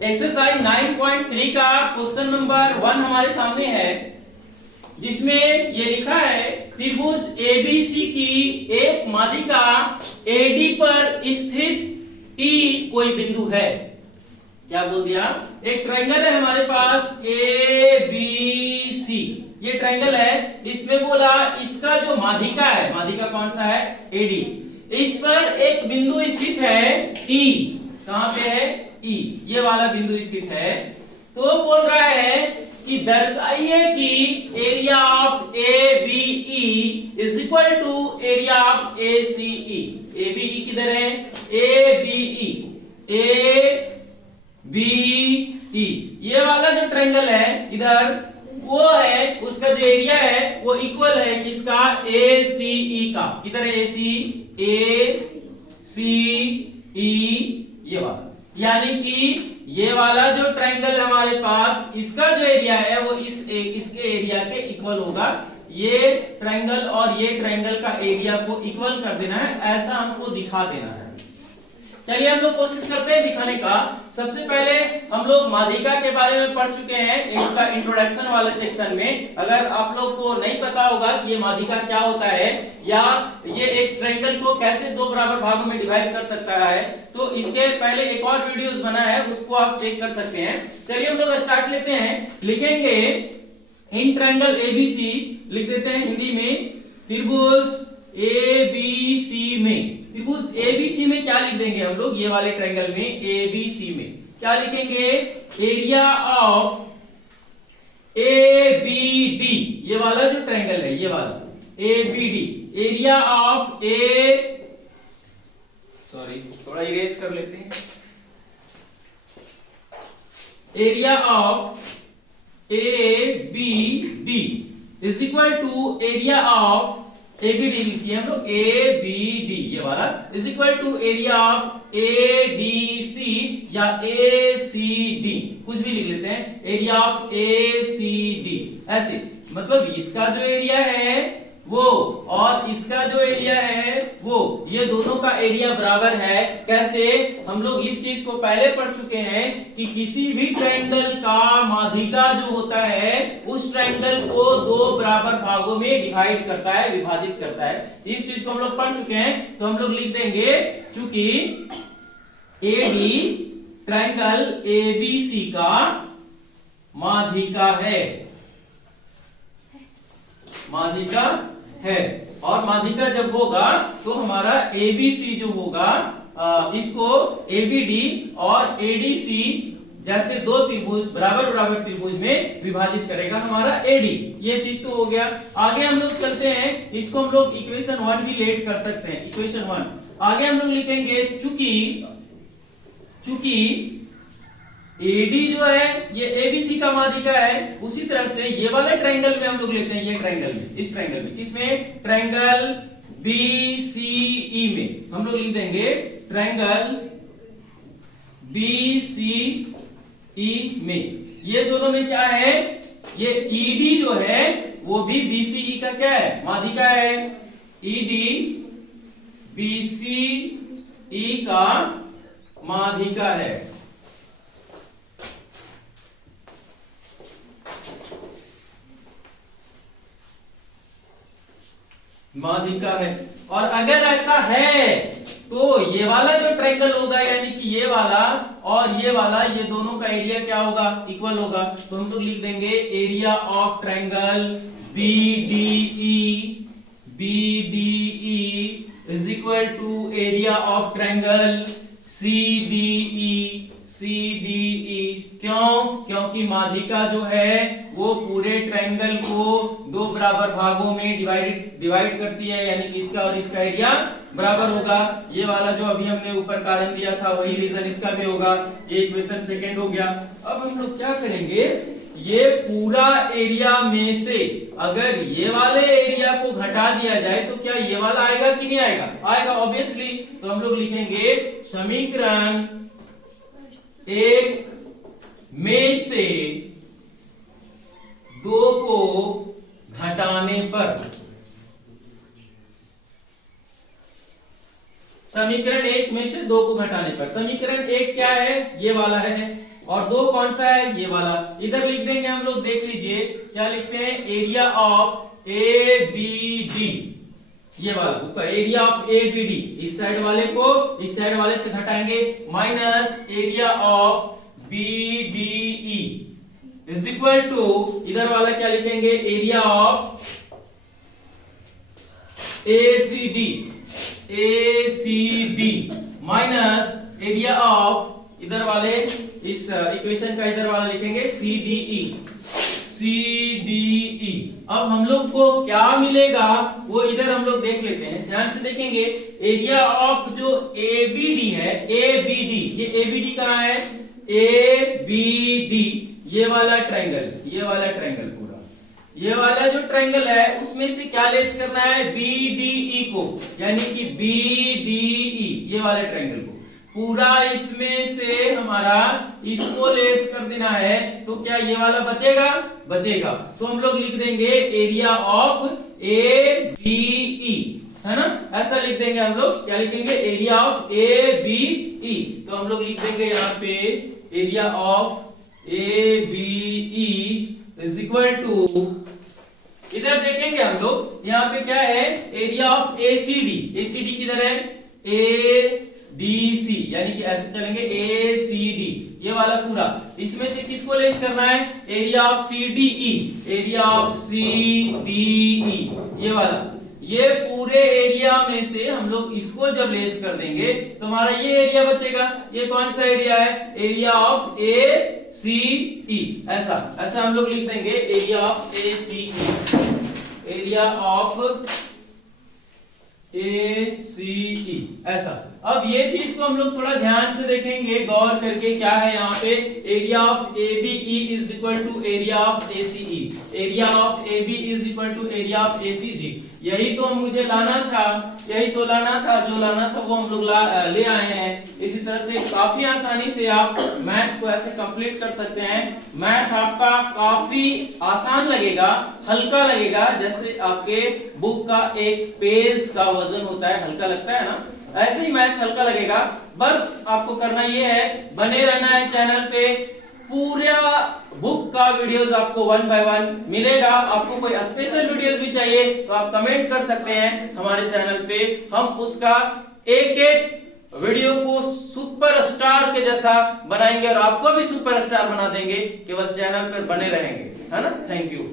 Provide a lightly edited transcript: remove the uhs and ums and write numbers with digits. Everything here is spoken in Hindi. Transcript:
एक्सरसाइज 9.3 का क्वेश्चन नंबर 1 हमारे सामने है, जिसमें ये लिखा है त्रिभुज एबीसी की एक माध्यिका एडी पर स्थित ई कोई बिंदु है। क्या बोल दिया? एक ट्रायंगल है हमारे पास ए बी सी, ये ट्रायंगल है। इसमें बोला इसका जो माध्यिका है, माध्यिका कौन सा है? एडी। इस पर एक बिंदु स्थित है ई। कहां पे है? ई, ये वाला बिंदु स्थित है। तो बोल रहा है कि दर्शाइए कि area of A B E is equal to area of A C E. A B E किधर है? ए बी ई, ए बी ई, ये वाला जो ट्रायंगल है इधर, वो है उसका जो एरिया है वो इक्वल है किसका? ए सी ई का। किधर है? ए सी ई, ये वाला। यानी कि ये वाला जो ट्रायंगल हमारे पास, इसका जो एरिया है वो इसके एरिया के इक्वल होगा। ये ट्रायंगल और ये ट्रायंगल का एरिया को इक्वल कर देना है, ऐसा हमको दिखा देना है। चलिए हम लोग कोशिश करते हैं दिखाने का। सबसे पहले हम लोग माध्यिका के बारे में पढ़ चुके हैं इसका इंट्रोडक्शन वाले सेक्शन में। अगर आप लोग को नहीं पता होगा कि ये माध्यिका क्या होता है या ये एक ट्रायंगल को कैसे दो बराबर भागों में डिवाइड कर सकता है, तो इसके पहले एक और वीडियोस बना है, उसको आप चेक कर सकते हैं। चलिए हम लोग स्टार्ट लेते हैं। लिखेंगे इन ट्रायंगल एबीसी, लिख देते हैं हिंदी में त्रिभुज एबीसी में। त्रिभुज एबीसी में क्या लिख देंगे हम लोग? ये वाले ट्रायंगल में एबीसी में क्या लिखेंगे? एरिया ऑफ एबीडी, ये वाला जो ट्रायंगल है, ये वाला एबीडी, एरिया ऑफ थोड़ा इरेज कर लेते हैं। Area of ABD is equal to area of ABD लिखिए हम लोग, एबीडी ये वाला is equal to area of ADC या एसीडी, कुछ भी लिख लेते हैं, एरिया ऑफ एसीडी। ऐसे मतलब इसका जो एरिया है वो और इसका जो एरिया है वो, ये दोनों का एरिया बराबर है। कैसे? हम लोग इस चीज को पहले पढ़ चुके हैं कि किसी भी ट्रायंगल का माध्यिका जो होता है उस ट्रायंगल को दो बराबर भागों में डिवाइड करता है, विभाजित करता है। इस चीज को हम लोग पढ़ चुके हैं। तो हम लोग लिख देंगे चूंकि एडी ट्रायंगल एबीसी का माध्यिका है, माध्यिका है, और माध्यिका जब होगा तो हमारा एबीसी जो होगा इसको एबीडी और एडीसी जैसे दो त्रिभुज बराबर बराबर त्रिभुज में विभाजित करेगा हमारा एडी। ये चीज तो हो गया। आगे हम लोग चलते हैं, इसको हम लोग इक्वेशन 1 भी लेट कर सकते हैं। इक्वेशन 1 आगे हम लोग लिखेंगे चूंकि एडी जो है ये एबीसी का माध्यिका है, उसी तरह से ये वाले ट्रायंगल में हम लोग लेते हैं, ये ट्रायंगल में, इस ट्रायंगल में, किसमें? ट्रायंगल बीसीई में हम लोग लिख देंगे ट्रायंगल बीसीई में। ये दोनों में क्या है? ये ईडी जो है वो भी बीसीई का क्या है? माध्यिका है। ईडी बीसीई का माध्यिका है। माध्यिका है। और अगर ऐसा है तो ये वाला जो ट्रायंगल होगा, यानी कि ये वाला और ये वाला, ये दोनों का एरिया क्या होगा? इक्वल होगा। तो हम लोग लिख देंगे area of triangle BDE is equal to area of triangle CDE. क्यों? क्योंकि माध्यिका जो है वो पूरे ट्रायंगल को दो बराबर भागों में डिवाइड करती है, यानी कि इसका और इसका एरिया बराबर होगा। ये वाला जो अभी हमने ऊपर कारण दिया था वही रीजन इसका भी होगा। ये इक्वेशन सेकंड हो गया। अब हम लोग क्या करेंगे? ये पूरा एरिया में से अगर ये वाले एरिया को घटा दिया जाए तो क्या ये वाला आएगा कि नहीं आएगा? आएगा ऑब्वियसली। तो हम लोग लिखेंगे समीकरण 1 में से 2 को घटाने पर, समीकरण 1 में से 2 को घटाने पर, समीकरण 1 क्या है? ये वाला है, और 2 कौन सा है, ये वाला। इधर लिख देंगे हम लोग, देख लीजिए क्या लिखते हैं, area of A B D, ये वाला ऊपर area of A B D, इस साइड वाले को इस साइड वाले से घटाएंगे, minus area of B D E is equal to, इधर वाला क्या लिखेंगे, area of A C D minus area of, इधर वाले इस इक्वेशन का इधर वाला लिखेंगे सी डी ई। अब हम लोग को क्या मिलेगा वो इधर हम लोग देख लेते हैं, ध्यान से देखेंगे। एरिया ऑफ जो ए बी डी है, ए बी डी, ये ए बी डी कहाँ है, ए बी डी, ये वाला ट्रायंगल पूरा, ये वाला जो ट्रायंगल है उसमें से क्या लेस करना है, बी डी ई को, यानी कि बी डी ई, ये वाले ट्रायंगल को पूरा इसमें से हमारा इसको लेस कर देना है, तो क्या ये वाला बचेगा, तो हम लोग लिख देंगे area of A B E, है ना, ऐसा लिख देंगे हम लोग। क्या लिखेंगे, area of A B E, तो हम लोग लिख देंगे यहाँ पे area of A B E is equal to, इधर देखेंगे हम लोग यहाँ पे क्या है, area of A C D किधर है, ए डी सी, यानी कि ऐसे चलेंगे ए सी डी, ये वाला पूरा, इसमें से किसको लेस करना है, area of C D E, area of C D E, ये वाला, ये पूरे एरिया में से हम लोग इसको जब लेस कर देंगे तो हमारा ये एरिया बचेगा। ये कौन सा एरिया है, area of A C E, ऐसा हम लोग लिख देंगे, area of A C E, area of A C E, ऐसा। अब ये चीज को हम लोग थोड़ा ध्यान से देखेंगे, गौर करके, क्या है यहाँ पे, area of A B E is equal to area of A C E, area of A B is equal to area of A C G. यही तो मुझे लाना था, जो लाना था वो हम लोग ले आए हैं। इसी तरह से काफी आसानी से आप मैथ को ऐसे कंप्लीट कर सकते हैं। मैथ आपका काफी आसान लगेगा, हल्का लगेगा, जैसे आपके बुक का एक पेज का वजन होता है, हल्का लगता है ना, ऐसे ही मैथ हल्का लगेगा। बस आपको करना ये है, बने रहना है चैनल पे, पूरा बुक का वीडियोस आपको 1 बाय 1 मिलेगा। आपको कोई स्पेशल वीडियोस भी चाहिए तो आप कमेंट कर सकते हैं हमारे चैनल पे, हम उसका एक वीडियो को सुपरस्टार के जैसा बनाएंगे और आपको भी सुपरस्टार बना देंगे, केवल चैनल पर बने रहेंगे, है ना। Thank you.